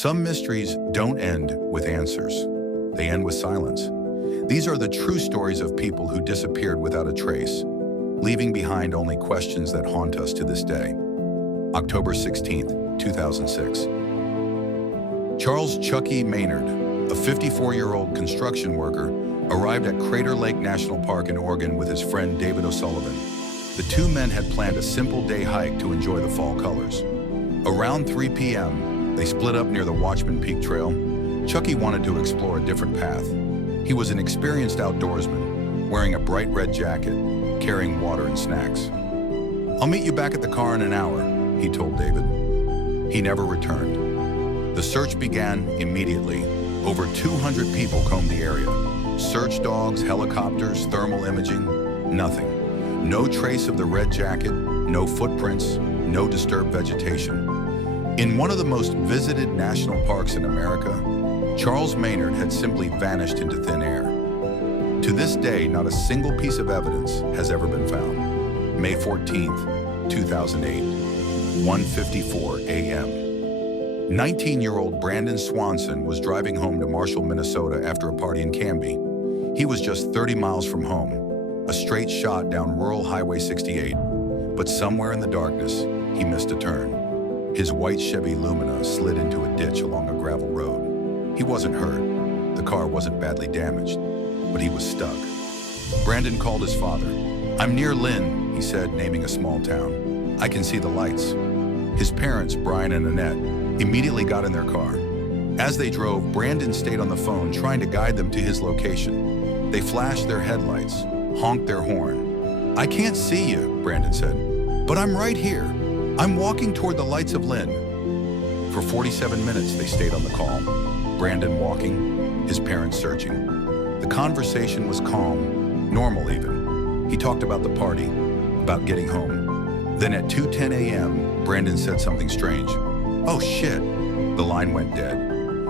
Some mysteries don't end with answers. They end with silence. These are the true stories of people who disappeared without a trace, leaving behind only questions that haunt us to this day. October 16th, 2006. Charles Chuckie Maynard, a 54-year-old construction worker, arrived at Crater Lake National Park in Oregon with his friend David O'Sullivan. The two men had planned a simple day hike to enjoy the fall colors. Around 3 p.m., they split up near the Watchman Peak Trail. Chuckie wanted to explore a different path. He was an experienced outdoorsman, wearing a bright red jacket, carrying water and snacks. "I'll meet you back at the car in an hour," he told David. He never returned. The search began immediately. Over 200 people combed the area. Search dogs, helicopters, thermal imaging, nothing. No trace of the red jacket, no footprints, no disturbed vegetation. In one of the most visited national parks in America, Charles Maynard had simply vanished into thin air. To this day, not a single piece of evidence has ever been found. May 14th, 2008, 1:54 a.m. 19-year-old Brandon Swanson was driving home to Marshall, Minnesota after a party in Canby. He was just 30 miles from home, a straight shot down rural Highway 68. But somewhere in the darkness, he missed a turn. His white Chevy Lumina slid into a ditch along a gravel road. He wasn't hurt. The car wasn't badly damaged, but he was stuck. Brandon called his father. "I'm near Lynn," he said, naming a small town. "I can see the lights." His parents, Brian and Annette, immediately got in their car. As they drove, Brandon stayed on the phone trying to guide them to his location. They flashed their headlights, honked their horn. "I can't see you," Brandon said, "but I'm right here. I'm walking toward the lights of Lynn." For 47 minutes, they stayed on the call. Brandon walking, his parents searching. The conversation was calm, normal even. He talked about the party, about getting home. Then at 2:10 a.m., Brandon said something strange. "Oh shit." The line went dead.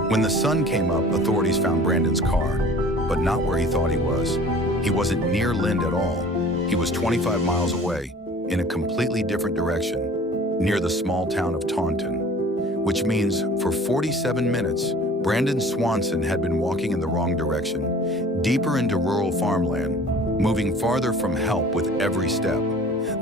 When the sun came up, authorities found Brandon's car, but not where he thought he was. He wasn't near Lynn at all. He was 25 miles away, in a completely different direction, near the small town of Taunton, which means for 47 minutes, Brandon Swanson had been walking in the wrong direction, deeper into rural farmland, moving farther from help with every step.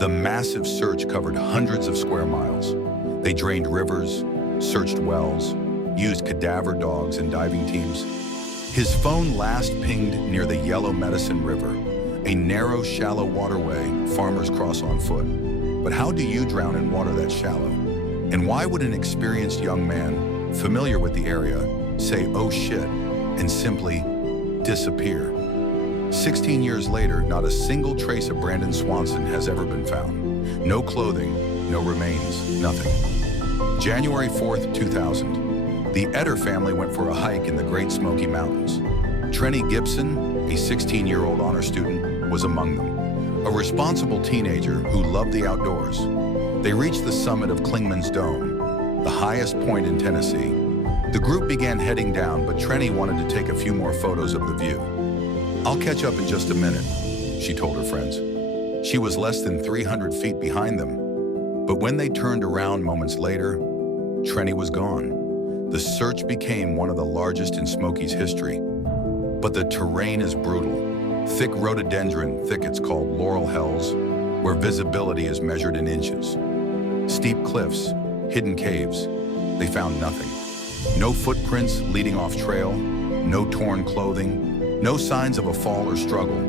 The massive search covered hundreds of square miles. They drained rivers, searched wells, used cadaver dogs and diving teams. His phone last pinged near the Yellow Medicine River, a narrow, shallow waterway farmers cross on foot. But how do you drown in water that shallow? And why would an experienced young man, familiar with the area, say, "Oh shit," and simply disappear? 16 years later, not a single trace of Brandon Swanson has ever been found. No clothing, no remains, nothing. January 4th, 2000. The Etter family went for a hike in the Great Smoky Mountains. Trenny Gibson, a 16-year-old honor student, was among them. A responsible teenager who loved the outdoors. They reached the summit of Clingman's Dome, the highest point in Tennessee. The group began heading down, but Trenny wanted to take a few more photos of the view. "I'll catch up in just a minute," she told her friends. She was less than 300 feet behind them. But when they turned around moments later, Trenny was gone. The search became one of the largest in Smoky's history. But the terrain is brutal. Thick rhododendron thickets called laurel hells, where visibility is measured in inches. Steep cliffs, hidden caves. They found nothing. No footprints leading off trail, no torn clothing, no signs of a fall or struggle.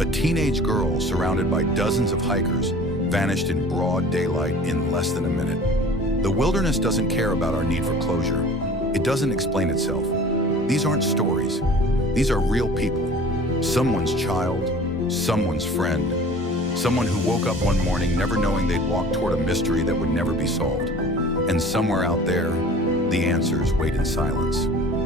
A teenage girl surrounded by dozens of hikers vanished in broad daylight in less than a minute. The wilderness doesn't care about our need for closure. It doesn't explain itself. These aren't stories. These are real people. Someone's child, someone's friend, someone who woke up one morning never knowing they'd walk toward a mystery that would never be solved. And somewhere out there, the answers wait in silence.